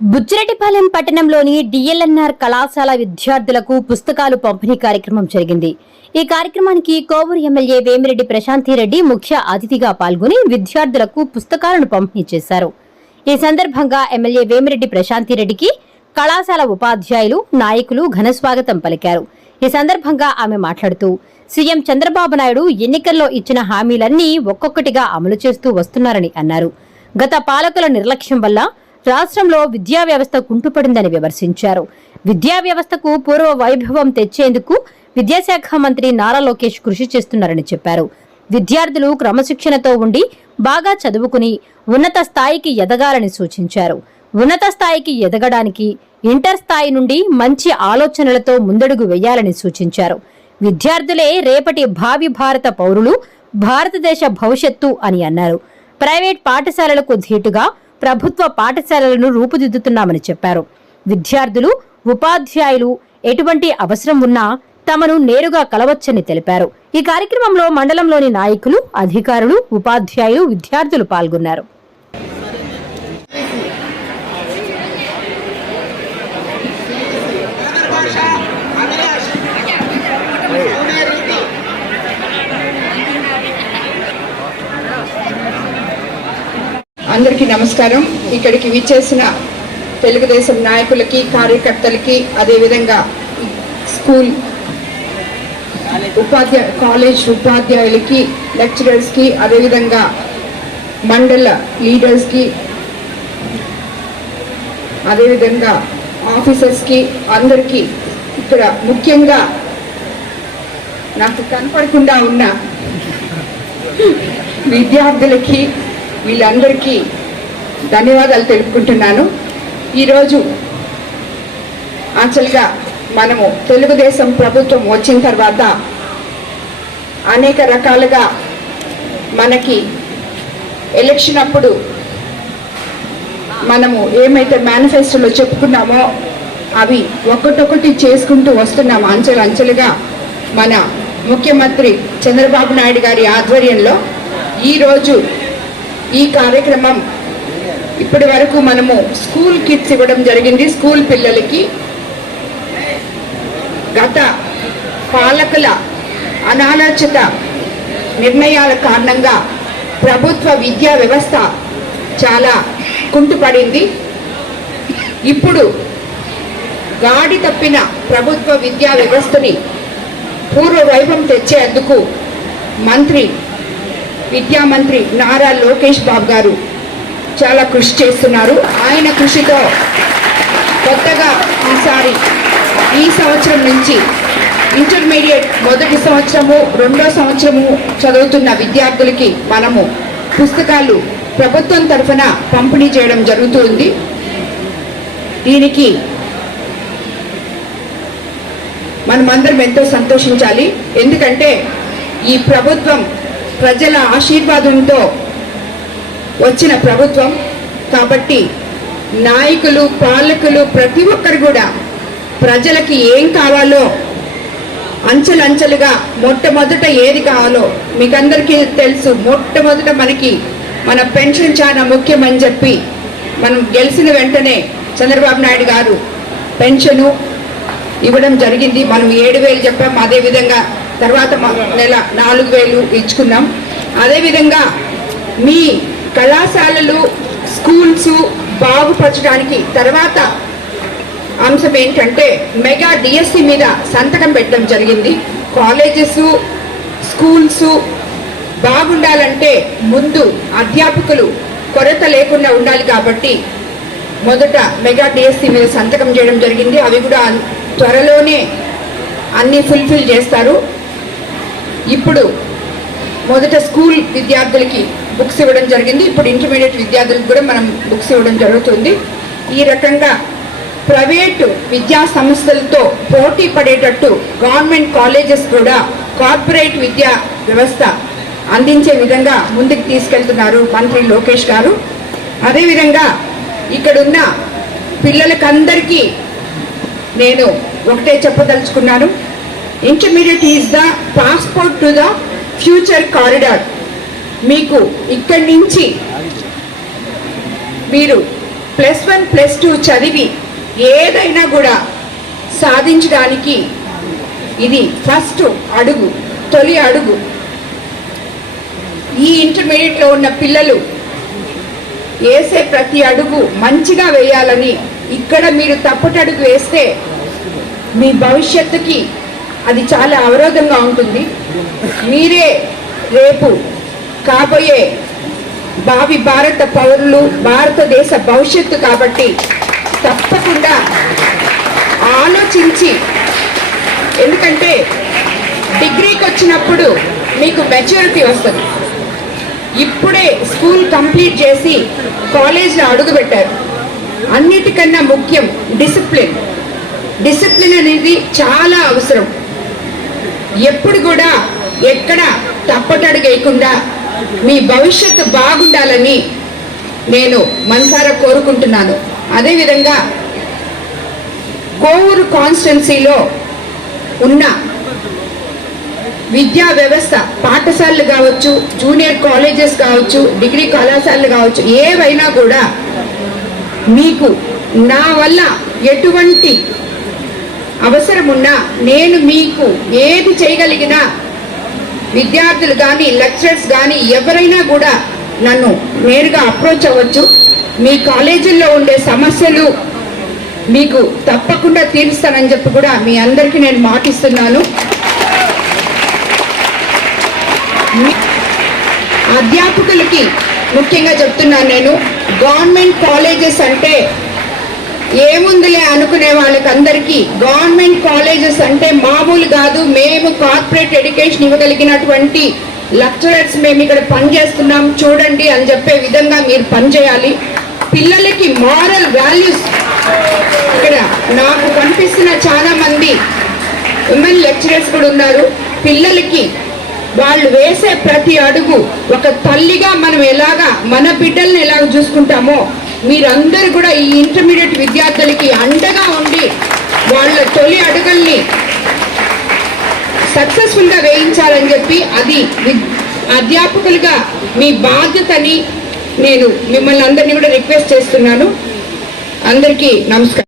బుచ్చిరెడ్డిపాలెం పట్టణంలోని డిఎల్ఎన్ఆర్ కళాశాల విద్యార్థులకు పుస్తకాలు పంపిణీ కార్యక్రమం జరిగింది. ఈ కార్యక్రమానికి కోవూరు ఎమ్మెల్యే వేమిరెడ్డి ప్రశాంతిరెడ్డి ముఖ్య అతిథిగా పాల్గొని విద్యార్థులకు పుస్తకాలను పంపిణీ చేశారు. ఈ సందర్భంగా ఎమ్మెల్యే వేమిరెడ్డి ప్రశాంతిరెడ్డికి కళాశాల ఉపాధ్యాయులు నాయకులు ఘనస్వాగతం పలికారు. ఈ సందర్భంగా ఆమె మాట్లాడుతూ సీఎం చంద్రబాబు నాయుడు ఎన్నికల్లో ఇచ్చిన హామీలన్నీ ఒక్కొక్కటిగా అమలు చేస్తూ వస్తున్నారని అన్నారు. గత పాలకుల నిర్లక్ష్యం వల్ల రాష్ట్రంలో విద్యా వ్యవస్థ కుంటుపడిందని విమర్శించారు. విద్యా వ్యవస్థకు పూర్వ వైభవం తెచ్చేందుకు విద్యాశాఖ మంత్రి నారా లోకేష్ కృషి చేస్తున్నారని చెప్పారు. విద్యార్థులు క్రమశిక్షణతో ఉండి బాగా చదువుకుని ఉన్నత స్థాయికి ఎదగాలని సూచించారు. ఉన్నత స్థాయికి ఎదగడానికి ఇంటర్ స్థాయి నుండి మంచి ఆలోచనలతో ముందడుగు వేయాలని సూచించారు. విద్యార్థులే రేపటి భావి భారత పౌరులు భారతదేశ భవిష్యత్తు అని అన్నారు. ప్రైవేట్ పాఠశాలలకు ధీటుగా ప్రభుత్వ పాఠశాలలను రూపుదిద్దుతున్నామని చెప్పారు. విద్యార్థులు ఉపాధ్యాయులు ఎటువంటి అవసరం ఉన్నా తమను నేరుగా కలవచ్చని తెలిపారు. ఈ కార్యక్రమంలో మండలంలోని నాయకులు అధికారులు ఉపాధ్యాయులు విద్యార్థులు పాల్గొన్నారు. అందరికీ నమస్కారం. ఇక్కడికి విచ్చేసిన తెలుగుదేశం నాయకులకి కార్యకర్తలకి అదేవిధంగా స్కూల్ ఉపాధ్యాయ కాలేజ్ ఉపాధ్యాయులకి లెక్చరర్స్కి అదేవిధంగా మండల లీడర్స్కి అదేవిధంగా ఆఫీసర్స్కి అందరికీ ఇక్కడ ముఖ్యంగా నాకు కనపడకుండా ఉన్న విద్యార్థులకి వీళ్ళందరికీ ధన్యవాదాలు తెలుపుకుంటున్నాను. ఈరోజు యాక్చువల్గా మనము తెలుగుదేశం ప్రభుత్వం వచ్చిన తర్వాత అనేక రకాలుగా మనకి ఎలక్షన్ అప్పుడు మనము ఏమైతే మేనిఫెస్టోలో చెప్పుకున్నామో అవి ఒకటొకటి చేసుకుంటూ వస్తున్నాం అంచెలు అంచెలుగా మన ముఖ్యమంత్రి చంద్రబాబు నాయుడు గారి ఆధ్వర్యంలో. ఈరోజు ఈ కార్యక్రమం ఇప్పటి వరకు మనము స్కూల్ కిట్స్ ఇవ్వడం జరిగింది. స్కూల్ పిల్లలకి గత పాలకుల అనాలోచిత నిర్ణయాల కారణంగా ప్రభుత్వ విద్యా వ్యవస్థ చాలా కుంటుపడింది. ఇప్పుడు గాడి తప్పిన ప్రభుత్వ విద్యా వ్యవస్థని పూర్వ వైభవం తెచ్చేందుకు మంత్రి విద్యా మంత్రి నారా లోకేష్ బాబు గారు చాలా కృషి చేస్తున్నారు. ఆయన కృషితో కొత్తగా ఈసారి ఈ సంవత్సరం నుంచి ఇంటర్మీడియట్ మొదటి సంవత్సరము రెండో సంవత్సరము చదువుతున్న విద్యార్థులకి మనము పుస్తకాలు ప్రభుత్వం తరఫున పంపిణీ చేయడం జరుగుతుంది దీనికి మనమందరం ఎంతో సంతోషించాలి. ఎందుకంటే ఈ ప్రభుత్వం ప్రజల ఆశీర్వాదంతో వచ్చిన ప్రభుత్వం. కాబట్టి నాయకులు పాలకులు ప్రతి ఒక్కరు కూడా ప్రజలకి ఏం కావాలో అంచెలంచెలుగా మొట్టమొదట ఏది కావాలో మీకందరికీ తెలుసు. మొట్టమొదట మనకి మన పెన్షన్ చాలా ముఖ్యమని చెప్పి మనం గెలిచిన వెంటనే చంద్రబాబు నాయుడు గారు పెన్షను ఇవ్వడం జరిగింది. మనం ఏడు వేలు చెప్పాము అదేవిధంగా తర్వాత నెల నాలుగు వేలు ఇచ్చుకున్నాం. అదేవిధంగా మీ కళాశాలలు స్కూల్స్ బాగుపరచడానికి తర్వాత అంశం ఏంటంటే మెగా డిఎస్సి మీద సంతకం పెట్టడం జరిగింది. కాలేజెస్ స్కూల్స్ బాగుండాలంటే ముందు అధ్యాపకులు కొరత లేకుండా ఉండాలి కాబట్టి మొదట మెగా డిఎస్సి మీద సంతకం చేయడం జరిగింది. అవి కూడా త్వరలోనే అన్ని ఫుల్ఫిల్ చేస్తారు. ఇప్పుడు మొదట స్కూల్ విద్యార్థులకి బుక్స్ ఇవ్వడం జరిగింది. ఇప్పుడు ఇంటర్మీడియట్ విద్యార్థులకు కూడా మనం బుక్స్ ఇవ్వడం జరుగుతుంది. ఈ రకంగా ప్రైవేటు విద్యా సంస్థలతో పోటీ పడేటట్టు గవర్నమెంట్ కాలేజెస్ కూడా కార్పొరేట్ విద్యా వ్యవస్థ అందించే విధంగా ముందుకు తీసుకెళ్తున్నారు మంత్రి లోకేష్ గారు. అదేవిధంగా ఇక్కడున్న పిల్లలకందరికీ నేను ఒకటే చెప్పదలుచుకున్నాను. Intermediate is the passport to the future corridor మీకు ఇక్కడి నుంచి మీరు ప్లస్ వన్ ప్లస్ టూ చదివి ఏదైనా కూడా సాధించడానికి ఇది ఫస్ట్ అడుగు తొలి అడుగు. ఈ ఇంటర్మీడియట్లో ఉన్న పిల్లలు వేసే ప్రతి అడుగు మంచిగా వేయాలని ఇక్కడ మీరు తప్పటడుగు వేస్తే మీ భవిష్యత్తుకి అది చాలా అవరోధంగా ఉంటుంది. మీరే రేపు కాబోయే భావి భారత పౌరులు భారతదేశ భవిష్యత్తు కాబట్టి తప్పకుండా ఆలోచించి ఎందుకంటే డిగ్రీకి వచ్చినప్పుడు మీకు మెచ్యూరిటీ వస్తుంది. ఇప్పుడే స్కూల్ కంప్లీట్ చేసి కాలేజ్లో అడుగుపెట్టారు. అన్నిటికన్నా ముఖ్యం డిసిప్లిన్. డిసిప్లిన్ అనేది చాలా అవసరం. ఎప్పుడు కూడా ఎక్కడ తప్పటడుగేయకుండా మీ భవిష్యత్తు బాగుండాలని నేను మనసారా కోరుకుంటున్నాను. అదేవిధంగా కోవూరు కాన్స్టిట్యున్సీలో ఉన్న విద్యా వ్యవస్థ పాఠశాలలు కావచ్చు జూనియర్ కాలేజెస్ కావచ్చు డిగ్రీ కళాశాలలు కావచ్చు ఏవైనా కూడా మీకు నా వల్ల ఎటువంటి అవసరం ఉన్నా నేను మీకు ఏది చేయగలిగినా విద్యార్థులు కానీ లెక్చరర్స్ కానీ ఎవరైనా కూడా నన్ను నేరుగా అప్రోచ్ అవ్వచ్చు. మీ కాలేజీల్లో ఉండే సమస్యలు మీకు తప్పకుండా తీరుస్తానని చెప్పి కూడా మీ అందరికీ నేను మాటిస్తున్నాను. అధ్యాపకులకి ముఖ్యంగా చెప్తున్నాను నేను గవర్నమెంట్ కాలేజెస్ అంటే ఏముందిలే అనుకునే వాళ్ళకి అందరికీ గవర్నమెంట్ కాలేజెస్ అంటే మామూలు కాదు. మేము కార్పొరేట్ ఎడ్యుకేషన్ ఇవ్వగలిగినటువంటి లెక్చరర్స్ మేము ఇక్కడ పనిచేస్తున్నాం. చూడండి అని చెప్పే విధంగా మీరు పనిచేయాలి. పిల్లలకి మారల్ వాల్యూస్ ఇక్కడ నాకు కనిపిస్తున్న చాలా మంది ఉమెన్ లెక్చరర్స్ కూడా ఉన్నారు. పిల్లలకి వాళ్ళు వేసే ప్రతి అడుగు ఒక తల్లిగా మనం ఎలాగా మన బిడ్డల్ని ఎలాగ చూసుకుంటామో మీరందరూ కూడా ఈ ఇంటర్మీడియట్ విద్యార్థులకి అండగా ఉండి వాళ్ళ తొలి అడుగుల్ని సక్సెస్ఫుల్గా వేయించాలని చెప్పి అది విద్- అధ్యాపకులుగా మీ బాధ్యతని నేను మిమ్మల్ని అందరినీ కూడా రిక్వెస్ట్ చేస్తున్నాను. అందరికీ నమస్కారం.